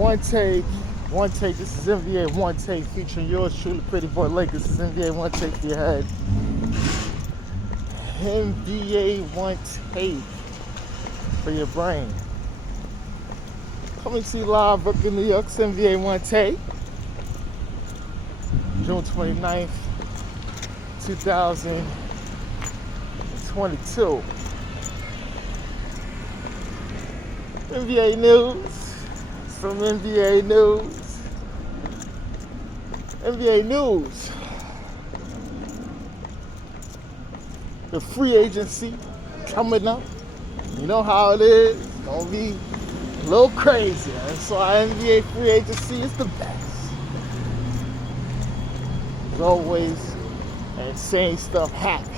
Onetake. This is NBA Onetake featuring yours truly, Pretty Boy Lakers. This is NBA Onetake for your head. NBA Onetake for your brain. Coming to you live, Brooklyn, New York. It's NBA Onetake. June 29th, 2022. NBA news. Some NBA news. NBA news. The free agency coming up. You know how it is. It's gonna be a little crazy. That's why NBA free agency is the best. As always, insane stuff happens.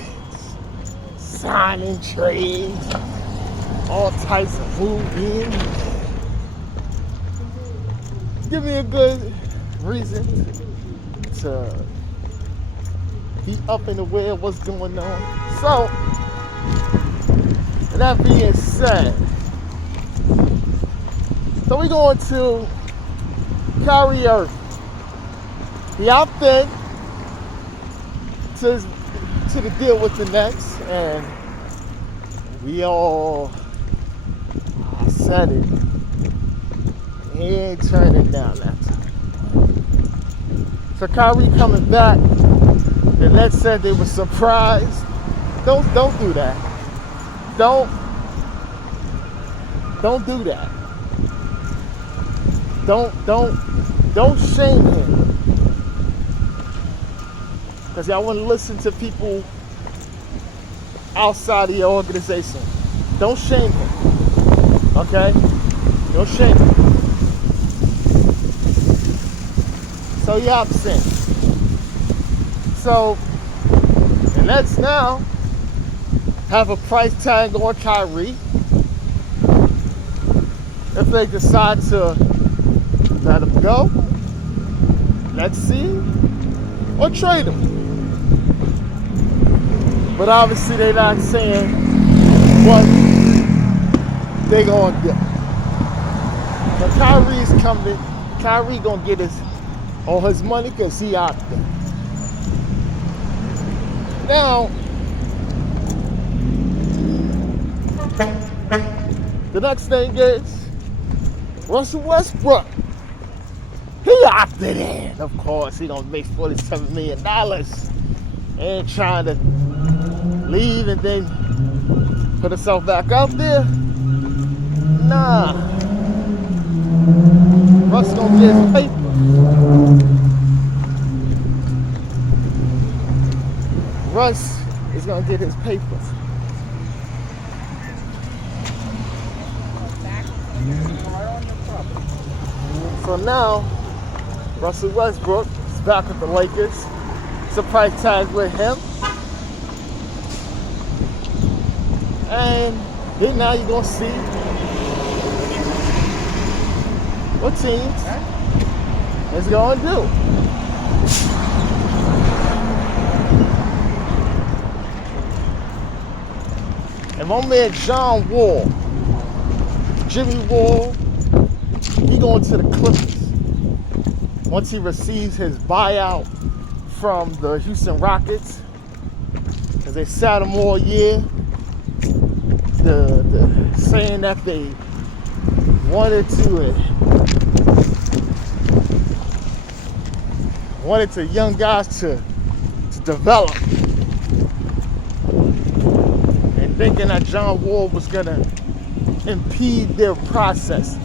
Signing trades, all types of moving. Give me a good reason to be up and aware of what's going on. So, that being said, so we going to Kyrie Irving. He out there to the deal with the Knicks, and we all said it. He ain't turning down that time. So Kyrie coming back. The Nets said they were surprised. Don't do that. Don't do that. Don't shame him. Because y'all want to listen to people outside of your organization. Don't shame him. Okay? Don't shame him. So you're upset. So the Nets now have a price tag on Kyrie. If they decide to let him go, let's see, or trade him. But obviously they're not saying what they're gonna do. So Kyrie's coming. Kyrie gonna get all his money because he out there. Now, the next thing is Russell Westbrook. He opted in. Of course, he gonna make $47 million. And trying to leave and then put himself back out there. Nah. Russ gonna get his paper. Russ is gonna get his paper. So now, Russell Westbrook is back with the Lakers. It's a price tag with him. And then now you're gonna see what teams is gonna do. And my man John Wall, Jimmy Wall, he going to the Clippers once he receives his buyout from the Houston Rockets, because they sat him all year. The saying that they wanted to young guys to develop, and thinking that John Wall was gonna impede their process.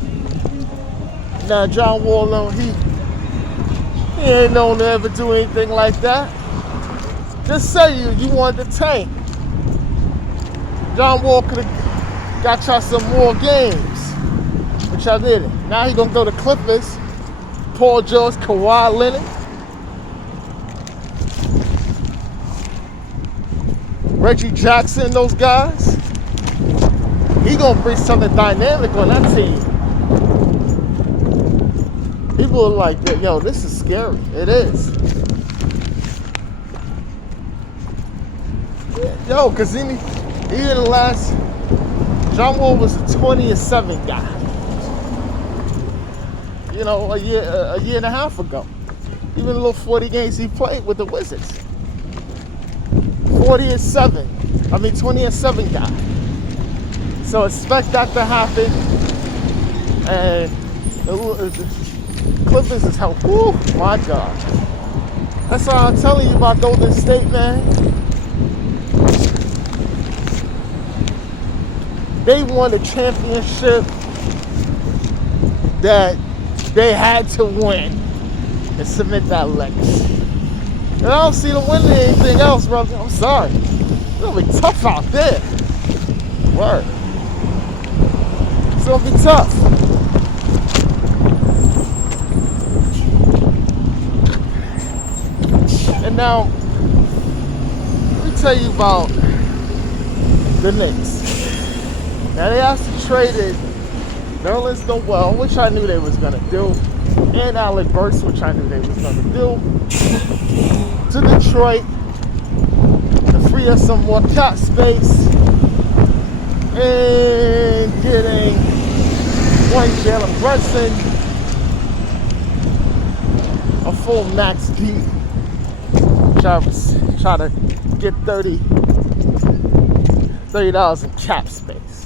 Now John Wall, he ain't known to ever do anything like that. Just say you wanted to tank. John Wall could have got y'all some more games, but y'all didn't. Now he gonna go to Clippers. Paul George, Kawhi Leonard, Reggie Jackson, those guys. He gonna bring something dynamic on that team. People are like, yo, this is scary. It is. Yo, because even the last, John Wall was a 20-7 guy. a year and a half ago. Even the little 40 games he played with the Wizards. 20-7 guy. So expect that to happen. And Clippers is help. Woo, my God. That's all I'm telling you about Golden State, man. They won a championship that they had to win and submit that legacy. And I don't see them winning anything else, brother. I'm sorry. It's gonna be tough out there. Word. It's gonna be tough. And now, let me tell you about the Knicks. Now they actually traded Nerlens Noel, which I knew they was gonna do, and Alec Burks, which I knew they was gonna do, to Detroit to free up some more cap space and getting one Jalen Brunson, a full max D. Try to get $30 in cap space.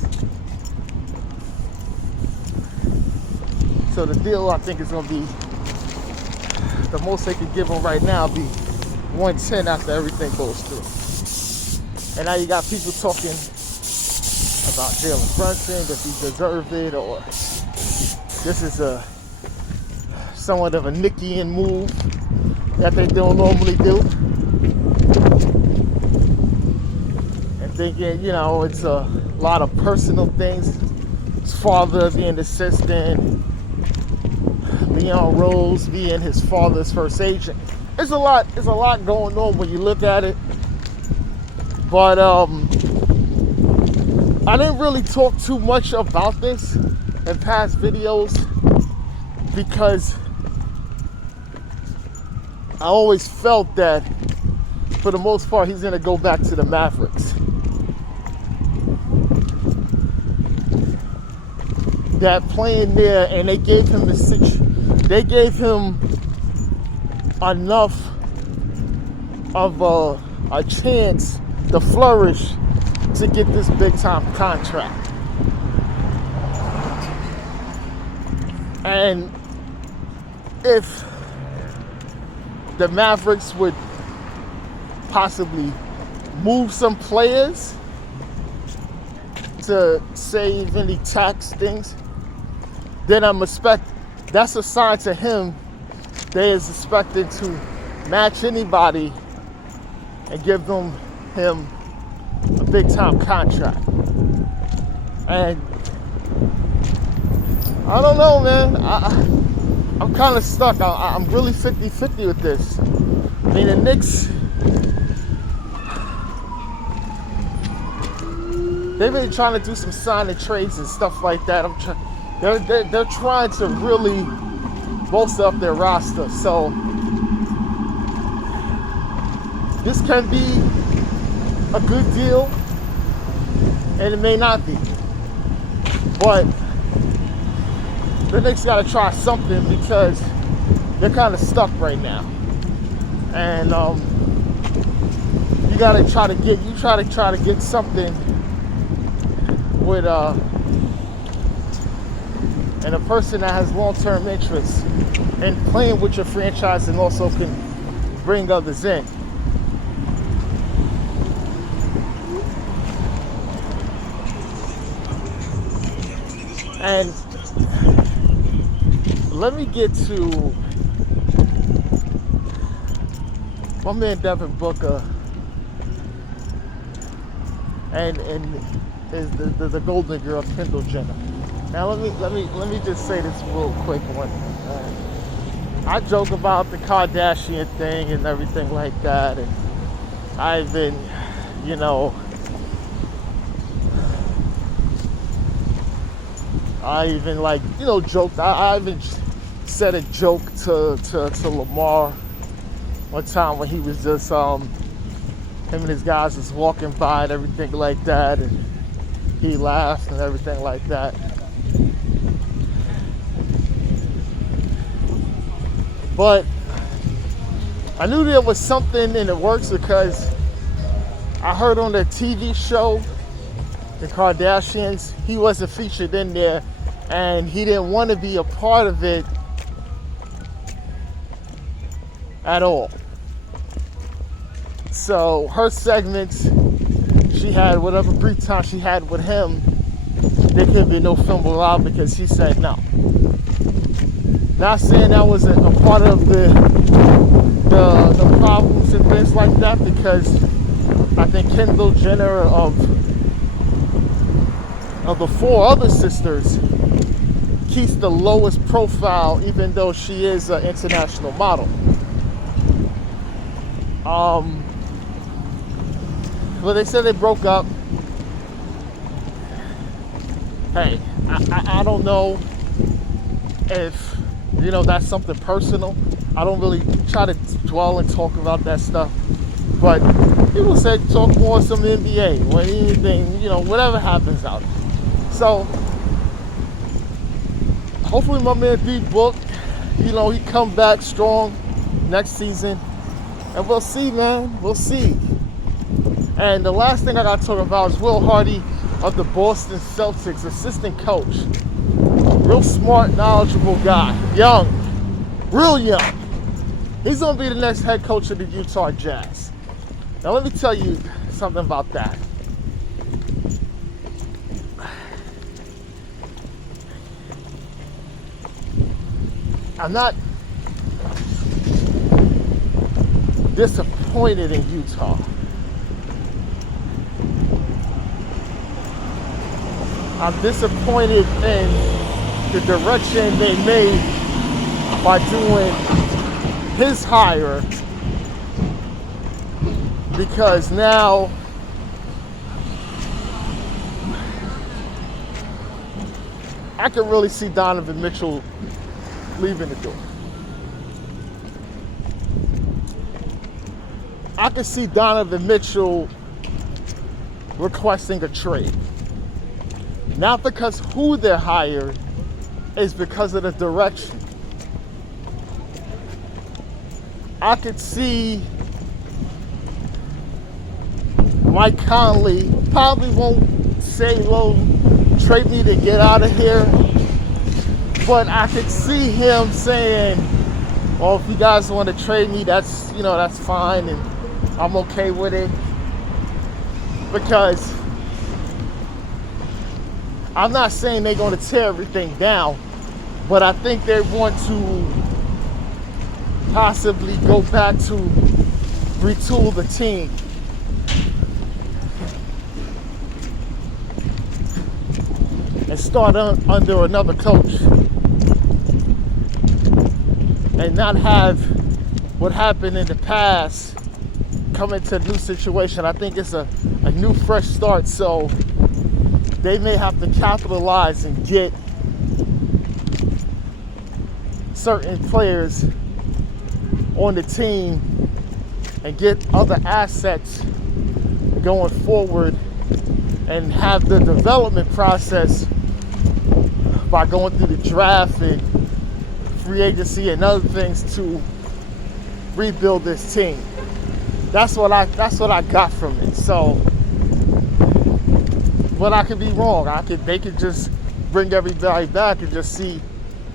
So the deal, I think, is going to be the most they could give him right now be 110 after everything goes through. And now you got people talking about Jalen Brunson, does he deserve it, or this is somewhat of a Nickian move that they don't normally do. And thinking, it's a lot of personal things. His father being the assistant, Leon Rose being his father's first agent. It's a lot going on when you look at it. But I didn't really talk too much about this in past videos because I always felt that for the most part he's going to go back to the Mavericks. That playing there, and they gave him enough of a chance to flourish to get this big time contract. And if the Mavericks would possibly move some players to save any tax things, then that's a sign to him they is expected to match anybody and give him a big time contract. And I don't know, man. I'm kind of stuck. I'm really 50-50 with this. I mean, the Knicks, they've been trying to do some signing trades and stuff like that. They're trying to really bolster up their roster. So this can be a good deal, and it may not be. But the Knicks got to try something because they're kind of stuck right now. And you got to try to get something with and a person that has long-term interest in playing with your franchise and also can bring others in. And let me get to my man Devin Booker and is the golden girl Kendall Jenner. Now let me just say this real quick one. I joke about the Kardashian thing and everything like that, and I've been, I even joked. I even said a joke to Lamar one time when he was just him and his guys was walking by and everything like that, and he laughed and everything like that. But I knew there was something in the works because I heard on the TV show, The Kardashians, he wasn't featured in there and he didn't want to be a part of it at all. So her segments, she had whatever brief time she had with him, there could be no film allowed because she said no. Not saying that was a part of the problems and things like that, because I think Kendall Jenner of the 4 other sisters keeps the lowest profile, even though she is an international model. But they said they broke up. Hey, I don't know if, that's something personal. I don't really try to dwell and talk about that stuff. But people said talk more some NBA or anything, whatever happens out there. So, hopefully my man D Book, he come back strong next season. And we'll see, man. We'll see. And the last thing I got to talk about is Will Hardy of the Boston Celtics, assistant coach. Real smart, knowledgeable guy. Young. Real young. He's going to be the next head coach of the Utah Jazz. Now, let me tell you something about that. I'm not disappointed in Utah. I'm disappointed in the direction they made by doing his hire, because now I can really see Donovan Mitchell leaving the door. I can see Donovan Mitchell requesting a trade. Not because who they're hired, is because of the direction. I could see Mike Conley probably won't say, well, trade me to get out of here. But I could see him saying, well, if you guys want to trade me, that's fine, and I'm okay with it. Because I'm not saying they're going to tear everything down, but I think they want to possibly go back to retool the team. And start under another coach. And not have what happened in the past come into a new situation. I think it's a new fresh start, so they may have to capitalize and get certain players on the team and get other assets going forward and have the development process by going through the draft and free agency and other things to rebuild this team. That's what I got from it. So, but I could be wrong. They could just bring everybody back and just see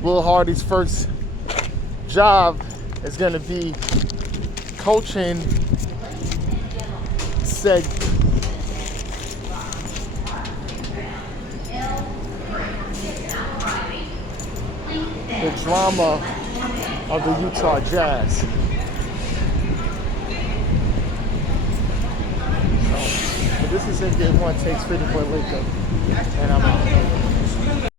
Will Hardy's first job is going to be coaching said the drama of the Utah Jazz. So this is it. Onetake, Pretty Boy Laker, and I'm out.